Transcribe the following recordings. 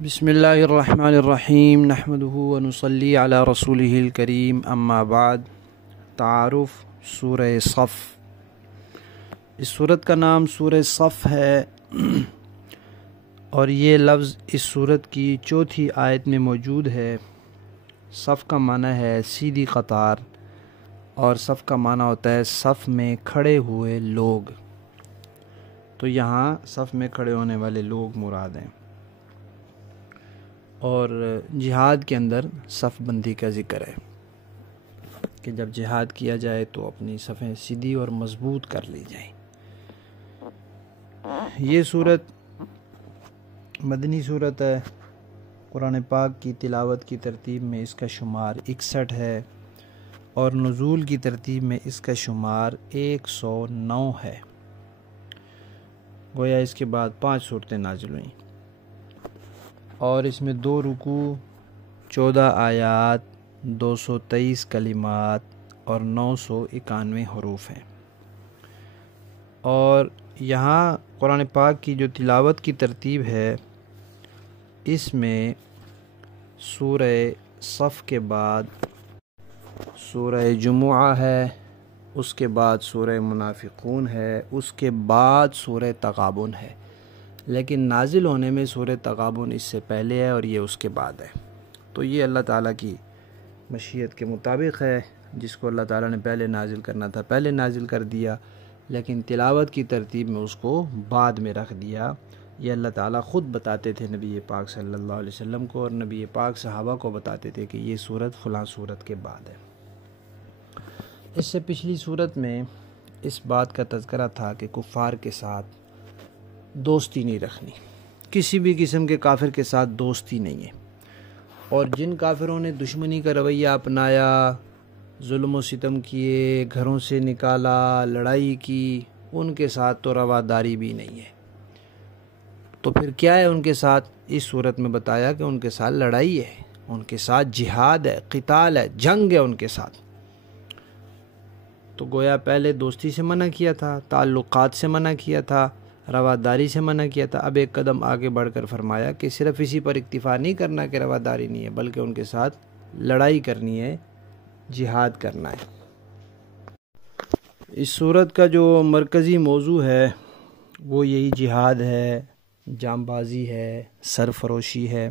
بسم اللہ الرحمن الرحیم نحمدہ ونصلی علی رسولہ الکریم اما بعد۔ تعارف سورہ صف۔ اس سورت کا نام سورہ صف ہے اور یہ لفظ اس سورت کی چوتھی آیت میں موجود ہے۔ صف کا معنی ہے سیدھی قطار، اور صف کا معنی ہوتا ہے صف میں کھڑے ہوئے لوگ۔ تو یہاں صف میں کھڑے ہونے والے لوگ مراد ہیں، اور جہاد کے اندر صف بندی کا ذکر ہے کہ جب جہاد کیا جائے تو اپنی صفیں سیدھی اور مضبوط کر لی جائیں۔ یہ سورت مدنی سورت ہے۔ قرآن پاک کی تلاوت کی ترتیب میں اس کا شمار 61 ہے، اور نزول کی ترتیب میں اس کا شمار 109 ہے۔ گویا اس کے بعد 5 صورتیں نازل ہوئیں، اور اس میں 2 رکوع، 14 آیات، 223 کلمات اور 991 حروف ہیں۔ اور یہاں قرآن پاک کی جو تلاوت کی ترتیب ہے، اس میں سورہ صف کے بعد سورہ جمعہ ہے، اس کے بعد سورہ منافقون ہے، اس کے بعد سورہ تغابن ہے، لیکن نازل ہونے میں سورہ تغابن اس سے پہلے ہے اور یہ اس کے بعد ہے۔ تو یہ اللہ تعالیٰ کی مشیت کے مطابق ہے، جس کو اللہ تعالیٰ نے پہلے نازل کرنا تھا پہلے نازل کر دیا، لیکن تلاوت کی ترتیب میں اس کو بعد میں رکھ دیا۔ یہ اللہ تعالیٰ خود بتاتے تھے نبی پاک صلی اللہ علیہ وسلم کو، اور نبی پاک صحابہ کو بتاتے تھے کہ یہ سورت فلاں سورت کے بعد ہے۔ اس سے پچھلی سورت میں اس بات کا تذکرہ تھا کہ کفار کے ساتھ دوستی نہیں رکھنی، کسی بھی قسم کے کافر کے ساتھ دوستی نہیں ہے، اور جن کافروں نے دشمنی کا رویہ اپنایا، ظلم و ستم کیے، گھروں سے نکالا، لڑائی کی، ان کے ساتھ تو رواداری بھی نہیں ہے۔ تو پھر کیا ہے ان کے ساتھ؟ اس صورت میں بتایا کہ ان کے ساتھ لڑائی ہے، ان کے ساتھ جہاد ہے، قتال ہے، جنگ ہے ان کے ساتھ۔ تو گویا پہلے دوستی سے منع کیا تھا، تعلقات سے منع کیا تھا، رواداری سے منع کیا تھا۔ اب ایک قدم آگے بڑھ کر فرمایا کہ صرف اسی پر اکتفا نہیں کرنا کہ رواداری نہیں ہے، بلکہ ان کے ساتھ لڑائی کرنی ہے، جہاد کرنا ہے۔ اس سورت کا جو مرکزی موضوع ہے وہ یہی جہاد ہے، جام بازی ہے، سرفروشی ہے۔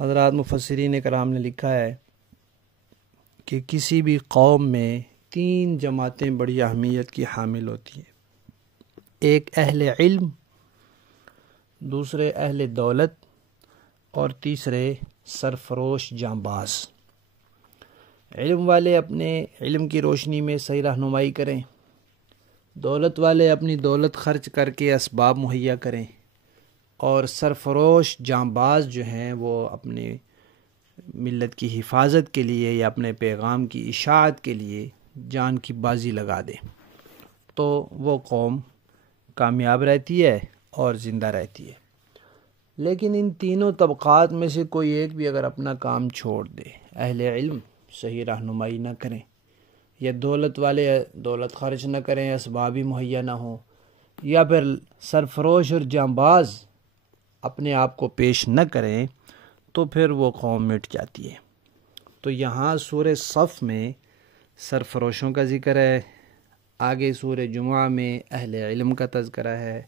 حضرات مفسرین کرام نے لکھا ہے کہ کسی بھی قوم میں 3 جماعتیں بڑی اہمیت کی حامل ہوتی ہیں۔ ایک اہل علم، دوسرے اہل دولت، اور تیسرے سرفروش جانباز۔ علم والے اپنے علم کی روشنی میں صحیح رہنمائی کریں، دولت والے اپنی دولت خرچ کر کے اسباب مہیا کریں، اور سرفروش جانباز جو ہیں وہ اپنے ملت کی حفاظت کے لیے یا اپنے پیغام کی اشاعت کے لیے جان کی بازی لگا دیں، تو وہ قوم کامیاب رہتی ہے اور زندہ رہتی ہے۔ لیکن ان تینوں طبقات میں سے کوئی ایک بھی اگر اپنا کام چھوڑ دے، اہل علم صحیح رہنمائی نہ کریں، یا دولت والے دولت خرچ نہ کریں، اسبابی مہیا نہ ہوں، یا پھر سرفروش اور جانباز اپنے آپ کو پیش نہ کریں، تو پھر وہ قوم مٹ جاتی ہے۔ تو یہاں سورہ صف میں سرفروشوں کا ذکر ہے، آگے سورہ جمعہ میں اہل علم کا تذکرہ ہے،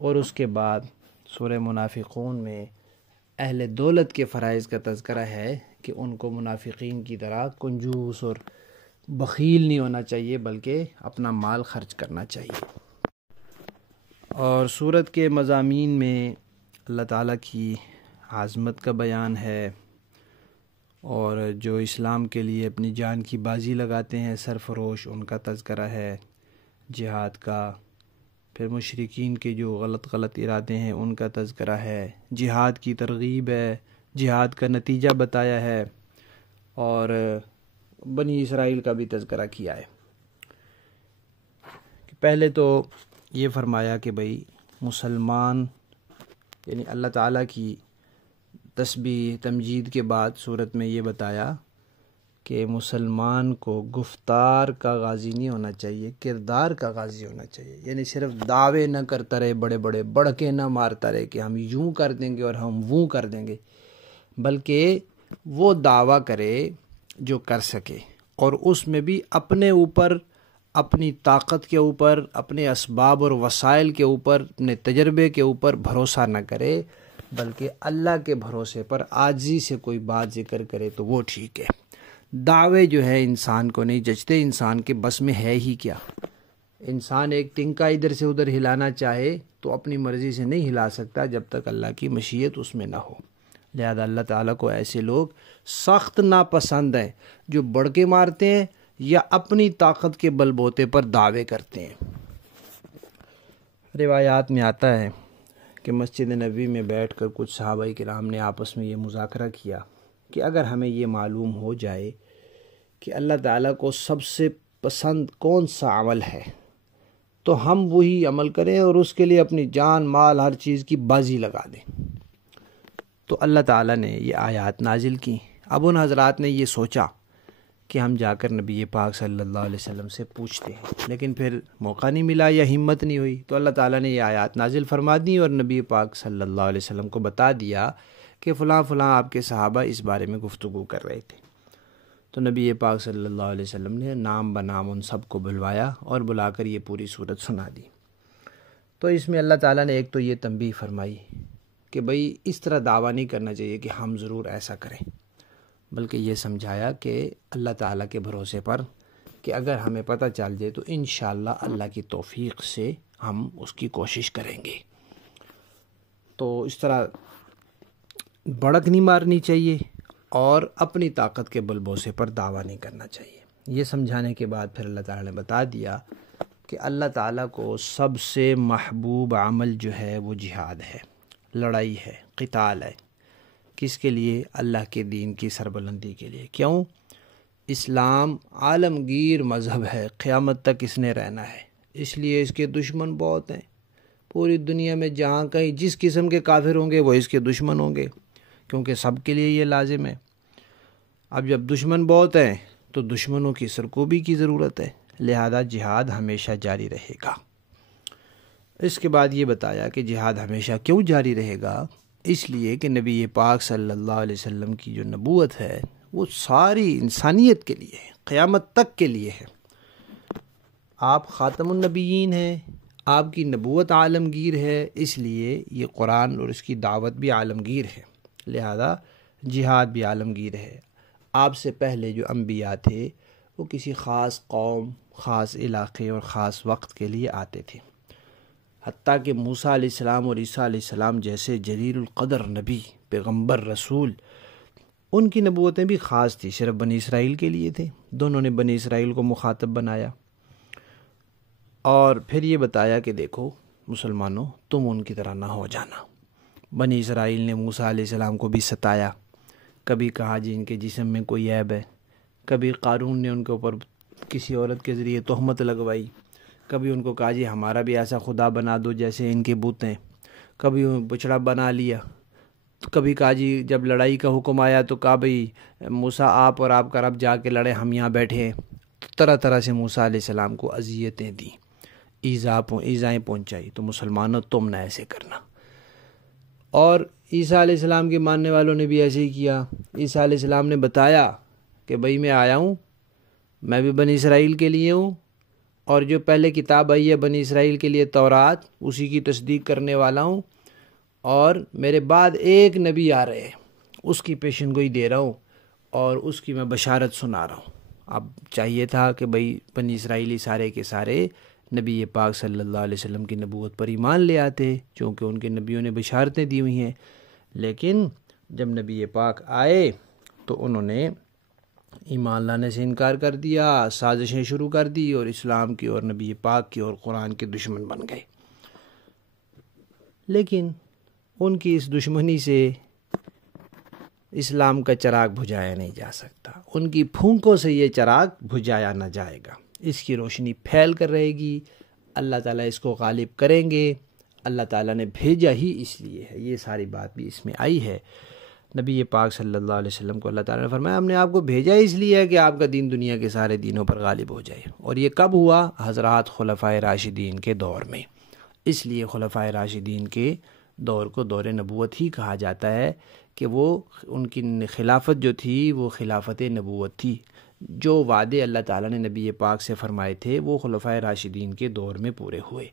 اور اس کے بعد سورہ منافقون میں اہل دولت کے فرائض کا تذکرہ ہے کہ ان کو منافقین کی طرح کنجوس اور بخیل نہیں ہونا چاہیے، بلکہ اپنا مال خرچ کرنا چاہیے۔ اور سورت کے مضامین میں اللہ تعالیٰ کی عظمت کا بیان ہے، اور جو اسلام کے لیے اپنی جان کی بازی لگاتے ہیں سرفروش، ان کا تذکرہ ہے، جہاد کا۔ پھر مشرکین کے جو غلط ارادے ہیں ان کا تذکرہ ہے، جہاد کی ترغیب ہے، جہاد کا نتیجہ بتایا ہے، اور بنی اسرائیل کا بھی تذکرہ کیا ہے۔ پہلے تو یہ فرمایا کہ بھئی مسلمان، یعنی اللہ تعالیٰ کی تسبیح تمجید کے بعد صورت میں یہ بتایا کہ مسلمان کو گفتار کا غازی نہیں ہونا چاہیے، کردار کا غازی ہونا چاہیے. یعنی صرف دعوے نہ کرتا رہے، بڑے بڑے بڑکے نہ مارتا رہے کہ ہم یوں کر دیں گے اور ہم وہ کر دیں گے، بلکہ وہ دعویٰ کرے جو کر سکے، اور اس میں بھی اپنے اوپر، اپنی طاقت کے اوپر، اپنے اسباب اور وسائل کے اوپر، اپنے تجربے کے اوپر بھروسہ نہ کرے، بلکہ اللہ کے بھروسے پر عاجزی سے کوئی بات ذکر کرے تو وہ ٹھیک ہے. دعوے جو ہے انسان کو نہیں جچتے، انسان کے بس میں ہے ہی کیا. انسان ایک ٹنکا ادھر سے ادھر ہلانا چاہے تو اپنی مرضی سے نہیں ہلا سکتا جب تک اللہ کی مشیت اس میں نہ ہو. لہذا اللہ تعالیٰ کو ایسے لوگ سخت ناپسند ہیں جو بڑکے مارتے ہیں یا اپنی طاقت کے بل بوتے پر دعوے کرتے ہیں. روایات میں آتا ہے کہ مسجد نبوی میں بیٹھ کر کچھ صحابہ کرام نے آپس میں یہ مذاکرہ کیا کہ اگر ہمیں یہ معلوم ہو جائے کہ اللہ تعالیٰ کو سب سے پسند کون سا عمل ہے تو ہم وہی عمل کریں اور اس کے لیے اپنی جان مال ہر چیز کی بازی لگا دیں. تو اللہ تعالیٰ نے یہ آیات نازل کی. اب ان حضرات نے یہ سوچا کہ ہم جا کر نبی پاک صلی اللہ علیہ وسلم سے پوچھتے ہیں، لیکن پھر موقع نہیں ملا یا ہمت نہیں ہوئی. تو اللہ تعالیٰ نے یہ آیات نازل فرما دی اور نبی پاک صلی اللہ علیہ وسلم کو بتا دیا کہ فلاں فلاں آپ کے صحابہ اس بارے میں گفتگو کر رہے تھے. تو نبی پاک صلی اللہ علیہ وسلم نے نام بنام ان سب کو بلوایا اور بلا کر یہ پوری صورت سنا دی. تو اس میں اللہ تعالیٰ نے ایک تو یہ تنبیہ فرمائی کہ بھئی اس طرح دعویٰ نہیں کرنا چاہیے کہ ہم ضرور ایسا کریں، بلکہ یہ سمجھایا کہ اللہ تعالیٰ کے بھروسے پر کہ اگر ہمیں پتہ چل جائے تو انشاءاللہ اللہ کی توفیق سے ہم اس کی کوشش کریں گے. تو اس طرح بڑک نہیں مارنی چاہیے اور اپنی طاقت کے بل بوسے پر دعویٰ نہیں کرنا چاہیے. یہ سمجھانے کے بعد پھر اللہ تعالیٰ نے بتا دیا کہ اللہ تعالیٰ کو سب سے محبوب عمل جو ہے وہ جہاد ہے، لڑائی ہے، قتال ہے. کس کے لیے؟ اللہ کے دین کی سربلندی کے لیے. کیوں؟ اسلام عالمگیر مذہب ہے، قیامت تک اس نے رہنا ہے، اس لیے اس کے دشمن بہت ہیں. پوری دنیا میں جہاں کہیں جس قسم کے کافر ہوں گے وہ اس کے دشمن ہوں گے، کیونکہ سب کے لیے یہ لازم ہے. اب جب دشمن بہت ہیں تو دشمنوں کی سرکوبی کی ضرورت ہے، لہذا جہاد ہمیشہ جاری رہے گا. اس کے بعد یہ بتایا کہ جہاد ہمیشہ کیوں جاری رہے گا؟ اس لیے کہ نبی پاک صلی اللہ علیہ وسلم کی جو نبوت ہے وہ ساری انسانیت کے لیے ہے، قیامت تک کے لیے ہے. آپ خاتم النبیین ہیں، آپ کی نبوت عالمگیر ہے، اس لیے یہ قرآن اور اس کی دعوت بھی عالمگیر ہے، لہذا جہاد بھی عالمگیر ہے. آپ سے پہلے جو انبیاء تھے وہ کسی خاص قوم، خاص علاقے اور خاص وقت کے لیے آتے تھے. حتیٰ کہ موسیٰ علیہ السلام اور عیسیٰ علیہ السلام جیسے جلیل القدر نبی، پیغمبر، رسول، ان کی نبوتیں بھی خاص تھی، صرف بنی اسرائیل کے لیے تھے. دونوں نے بنی اسرائیل کو مخاطب بنایا اور پھر یہ بتایا کہ دیکھو مسلمانوں، تم ان کی طرح نہ ہو جانا. بنی اسرائیل نے موسیٰ علیہ السلام کو بھی ستایا، کبھی کہا جی ان کے جسم میں کوئی عیب ہے، کبھی قارون نے ان کے اوپر کسی عورت کے ذریعے تہمت لگوائی، کبھی ان کو کہا جی ہمارا بھی ایسا خدا بنا دو جیسے ان کے بت ہیں، کبھی بچڑا بنا لیا. تو کبھی کہا جی جب لڑائی کا حکم آیا تو کہا بھئی موسیٰ آپ اور آپ کا رب جا کے لڑیں، ہم یہاں بیٹھے ہیں. تو طرح طرح سے موسیٰ علیہ السلام کو اذیتیں دیں، ایذائیں پہنچائی. تو مسلمانوں تم نہ ایسے کرنا. اور عیسیٰ علیہ السلام کے ماننے والوں نے بھی ایسے ہی کیا. عیسیٰ علیہ السلام نے بتایا کہ بھئی میں آیا ہوں، میں بھی بنی اسرائیل کے لیے ہوں، اور جو پہلے کتاب آئی ہے بنی اسرائیل کے لیے تورات، اسی کی تصدیق کرنے والا ہوں، اور میرے بعد ایک نبی آ رہے ہیں، اس کی پیشن گوئی دے رہا ہوں اور اس کی میں بشارت سنا رہا ہوں. اب چاہیے تھا کہ بھئی بنی اسرائیلی سارے کے سارے نبی پاک صلی اللہ علیہ وسلم کی نبوت پر ایمان لے آتے، چونکہ ان کے نبیوں نے بشارتیں دی ہوئی ہیں. لیکن جب نبی پاک آئے تو انہوں نے ایمان لانے سے انکار کر دیا، سازشیں شروع کر دی اور اسلام کی اور نبی پاک کی اور قرآن کے دشمن بن گئے. لیکن ان کی اس دشمنی سے اسلام کا چراغ بجھایا نہیں جا سکتا. ان کی پھونکوں سے یہ چراغ بجھایا نہ جائے گا، اس کی روشنی پھیل کر رہے گی. اللہ تعالیٰ اس کو غالب کریں گے. اللہ تعالیٰ نے بھیجا ہی اس لیے ہے، یہ ساری بات بھی اس میں آئی ہے. نبی پاک صلی اللہ علیہ وسلم کو اللہ تعالیٰ نے فرمایا ہم نے آپ کو بھیجا اس لیے ہے کہ آپ کا دین دنیا کے سارے دینوں پر غالب ہو جائے۔ اور یہ کب ہوا؟ حضرات خلفائے راشدین کے دور میں۔ اس لیے خلفائے راشدین کے دور کو دور نبوت ہی کہا جاتا ہے کہ وہ ان کی خلافت جو تھی وہ خلافت نبوت تھی۔ جو وعدے اللہ تعالیٰ نے نبی پاک سے فرمائے تھے وہ خلفائے راشدین کے دور میں پورے ہوئے،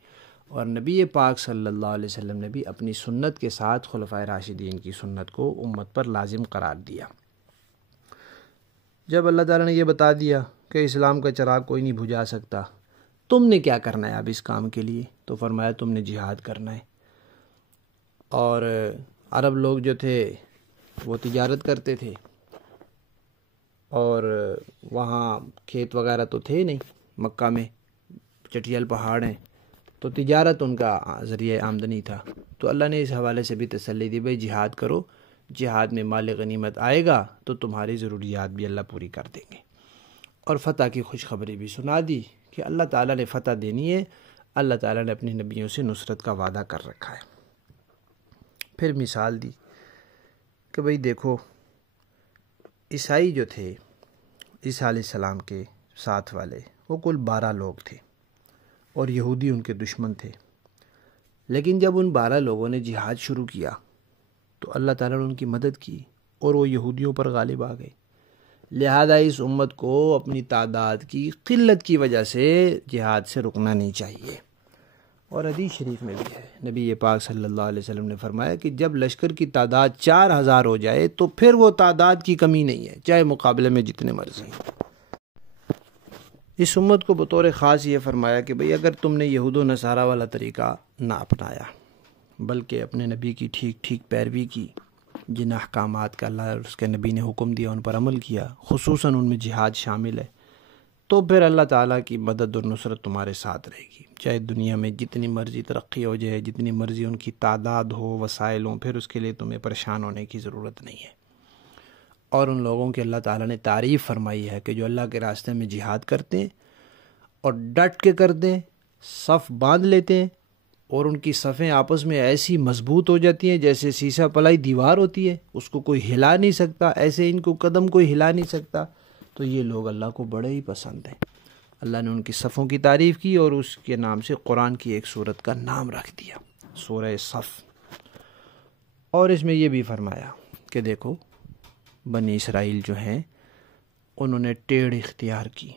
اور نبی پاک صلی اللہ علیہ وسلم نے بھی اپنی سنت کے ساتھ خلفائے راشدین کی سنت کو امت پر لازم قرار دیا۔ جب اللہ تعالیٰ نے یہ بتا دیا کہ اسلام کا چراغ کوئی نہیں بجھا سکتا، تم نے کیا کرنا ہے اب اس کام کے لیے؟ تو فرمایا تم نے جہاد کرنا ہے۔ اور عرب لوگ جو تھے وہ تجارت کرتے تھے، اور وہاں کھیت وغیرہ تو تھے نہیں، مکہ میں چٹیل پہاڑ ہیں، تو تجارت ان کا ذریعہ آمدنی تھا۔ تو اللہ نے اس حوالے سے بھی تسلی دی، بھائی جہاد کرو، جہاد میں مال غنیمت آئے گا تو تمہاری ضروریات بھی اللہ پوری کر دیں گے۔ اور فتح کی خوشخبری بھی سنا دی کہ اللہ تعالیٰ نے فتح دینی ہے، اللہ تعالیٰ نے اپنے نبیوں سے نصرت کا وعدہ کر رکھا ہے۔ پھر مثال دی کہ بھئی دیکھو، عیسائی جو تھے عیسیٰ علیہ السلام کے ساتھ والے، وہ کل 12 لوگ تھے، اور یہودی ان کے دشمن تھے۔ لیکن جب ان 12 لوگوں نے جہاد شروع کیا تو اللہ تعالیٰ نے ان کی مدد کی اور وہ یہودیوں پر غالب آ گئے۔ لہذا اس امت کو اپنی تعداد کی قلت کی وجہ سے جہاد سے رکنا نہیں چاہیے۔ اور حدیث شریف میں بھی ہے، نبی پاک صلی اللہ علیہ وسلم نے فرمایا کہ جب لشکر کی تعداد 4000 ہو جائے تو پھر وہ تعداد کی کمی نہیں ہے، چاہے مقابلے میں جتنے مرضی ہیں۔ اس امت کو بطور خاص یہ فرمایا کہ بھئی اگر تم نے یہود و نصارہ والا طریقہ نہ اپنایا، بلکہ اپنے نبی کی ٹھیک ٹھیک پیروی کی، جن احکامات کا اللہ اور اس کے نبی نے حکم دیا ان پر عمل کیا، خصوصاً ان میں جہاد شامل ہے، تو پھر اللہ تعالیٰ کی مدد اور نصرت تمہارے ساتھ رہے گی، چاہے دنیا میں جتنی مرضی ترقی ہو جائے، جتنی مرضی ان کی تعداد ہو، وسائل ہوں، پھر اس کے لیے تمہیں پریشان ہونے کی ضرورت نہیں ہے۔ اور ان لوگوں کی اللہ تعالیٰ نے تعریف فرمائی ہے کہ جو اللہ کے راستے میں جہاد کرتے ہیں اور ڈٹ کے کرتے ہیں، صف باندھ لیتے ہیں، اور ان کی صفیں آپس میں ایسی مضبوط ہو جاتی ہیں جیسے سیسا پلائی دیوار ہوتی ہے، اس کو کوئی ہلا نہیں سکتا، ایسے ان کو قدم کوئی ہلا نہیں سکتا، تو یہ لوگ اللہ کو بڑے ہی پسند ہیں۔ اللہ نے ان کی صفوں کی تعریف کی اور اس کے نام سے قرآن کی ایک سورت کا نام رکھ دیا، سورہ صف۔ اور اس میں یہ بھی فرمایا کہ دیکھو بنی اسرائیل جو ہیں انہوں نے ٹیڑھ اختیار کی،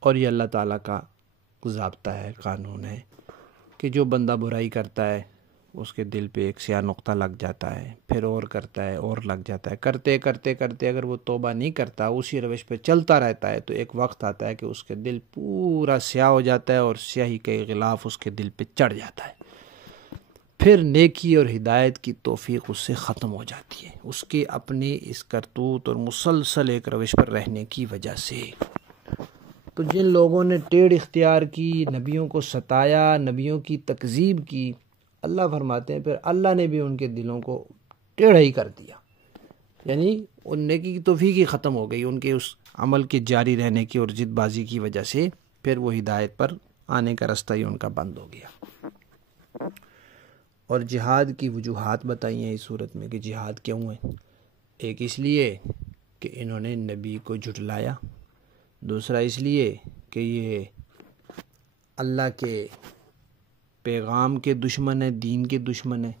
اور یہ اللہ تعالیٰ کا ضابطہ ہے، قانون ہے کہ جو بندہ برائی کرتا ہے اس کے دل پہ ایک سیاہ نقطہ لگ جاتا ہے، پھر اور کرتا ہے اور لگ جاتا ہے، کرتے کرتے کرتے اگر وہ توبہ نہیں کرتا، اسی روش پہ چلتا رہتا ہے، تو ایک وقت آتا ہے کہ اس کے دل پورا سیاہ ہو جاتا ہے اور سیاہی کے غلاف اس کے دل پہ چڑھ جاتا ہے، پھر نیکی اور ہدایت کی توفیق اس سے ختم ہو جاتی ہے، اس کے اپنے اس کرتوت اور مسلسل ایک روش پر رہنے کی وجہ سے۔ تو جن لوگوں نے ٹیڑھ اختیار کی، نبیوں کو ستایا، نبیوں کی تکذیب کی، اللہ فرماتے ہیں پھر اللہ نے بھی ان کے دلوں کو ٹیڑھا ہی کر دیا، یعنی ان نیکی کی توفیق ہی ختم ہو گئی، ان کے اس عمل کے جاری رہنے کی اور ضد بازی کی وجہ سے پھر وہ ہدایت پر آنے کا رستہ ہی ان کا بند ہو گیا۔ اور جہاد کی وجوہات بتائی ہیں اس صورت میں کہ جہاد کیوں ہے۔ ایک اس لیے کہ انہوں نے نبی کو جھٹلایا، دوسرا اس لیے کہ یہ اللہ کے پیغام کے دشمن ہیں، دین کے دشمن ہیں،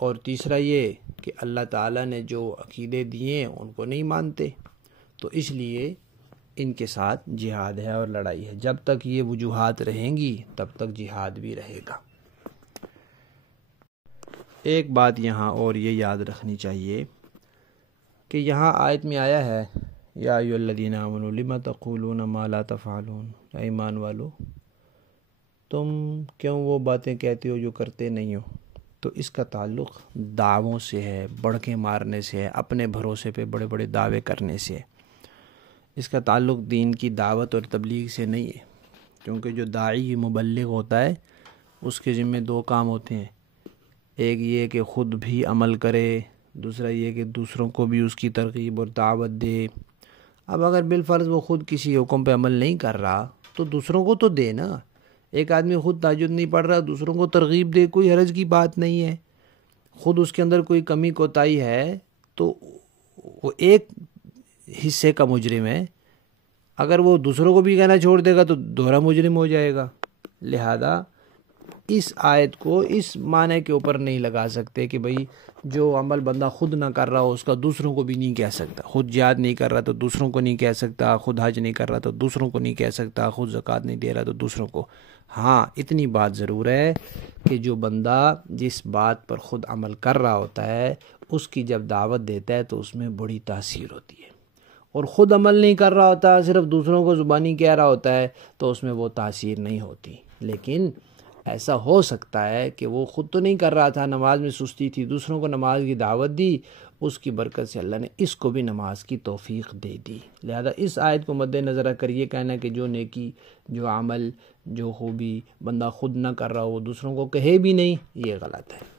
اور تیسرا یہ کہ اللہ تعالیٰ نے جو عقیدے دیے ہیں ان کو نہیں مانتے، تو اس لیے ان کے ساتھ جہاد ہے اور لڑائی ہے۔ جب تک یہ وجوہات رہیں گی تب تک جہاد بھی رہے گا۔ ایک بات یہاں اور یہ یاد رکھنی چاہیے کہ یہاں آیت میں آیا ہے یا ایھا الذین آمنوا لم تقولون ما لا تفعلون، اے ایمان والو تم کیوں وہ باتیں کہتے ہو جو کرتے نہیں ہو۔ تو اس کا تعلق دعووں سے ہے، بڑکیں مارنے سے ہے، اپنے بھروسے پہ بڑے بڑے دعوے کرنے سے ہے۔ اس کا تعلق دین کی دعوت اور تبلیغ سے نہیں ہے، کیونکہ جو داعی مبلغ ہوتا ہے اس کے ذمہ 2 کام ہوتے ہیں، ایک یہ کہ خود بھی عمل کرے، دوسرا یہ کہ دوسروں کو بھی اس کی ترغیب اور دعوت دے۔ اب اگر بالفرض وہ خود کسی حکم پہ عمل نہیں کر رہا تو دوسروں کو تو دے نا۔ ایک آدمی خود تہجد نہیں پڑھ رہا، دوسروں کو ترغیب دے، کوئی حرج کی بات نہیں ہے۔ خود اس کے اندر کوئی کمی کوتاہی ہے تو وہ ایک حصے کا مجرم ہے، اگر وہ دوسروں کو بھی کہنا چھوڑ دے گا تو دوہرا مجرم ہو جائے گا۔ لہذا اس آیت کو اس معنی کے اوپر نہیں لگا سکتے کہ بھئی جو عمل بندہ خود نہ کر رہا ہو اس کا دوسروں کو بھی نہیں کہہ سکتا، خود جہاد نہیں کر رہا تو دوسروں کو نہیں کہہ سکتا، خود حج نہیں کر رہا تو دوسروں کو نہیں کہہ سکتا، خود زکوٰۃ نہیں دے رہا تو دوسروں کو۔ ہاں اتنی بات ضرور ہے کہ جو بندہ جس بات پر خود عمل کر رہا ہوتا ہے اس کی جب دعوت دیتا ہے تو اس میں بڑی تاثیر ہوتی ہے، اور خود عمل نہیں کر رہا ہوتا، صرف دوسروں کو زبانی کہہ رہا ہوتا ہے تو اس میں وہ تاثیر نہیں ہوتی۔ لیکن ایسا ہو سکتا ہے کہ وہ خود تو نہیں کر رہا تھا، نماز میں سستی تھی، دوسروں کو نماز کی دعوت دی، اس کی برکت سے اللہ نے اس کو بھی نماز کی توفیق دے دی۔ لہذا اس آیت کو مد نظر رکھ کر یہ کہنا کہ جو نیکی، جو عمل، جو خوبی بندہ خود نہ کر رہا ہو وہ دوسروں کو کہے بھی نہیں، یہ غلط ہے۔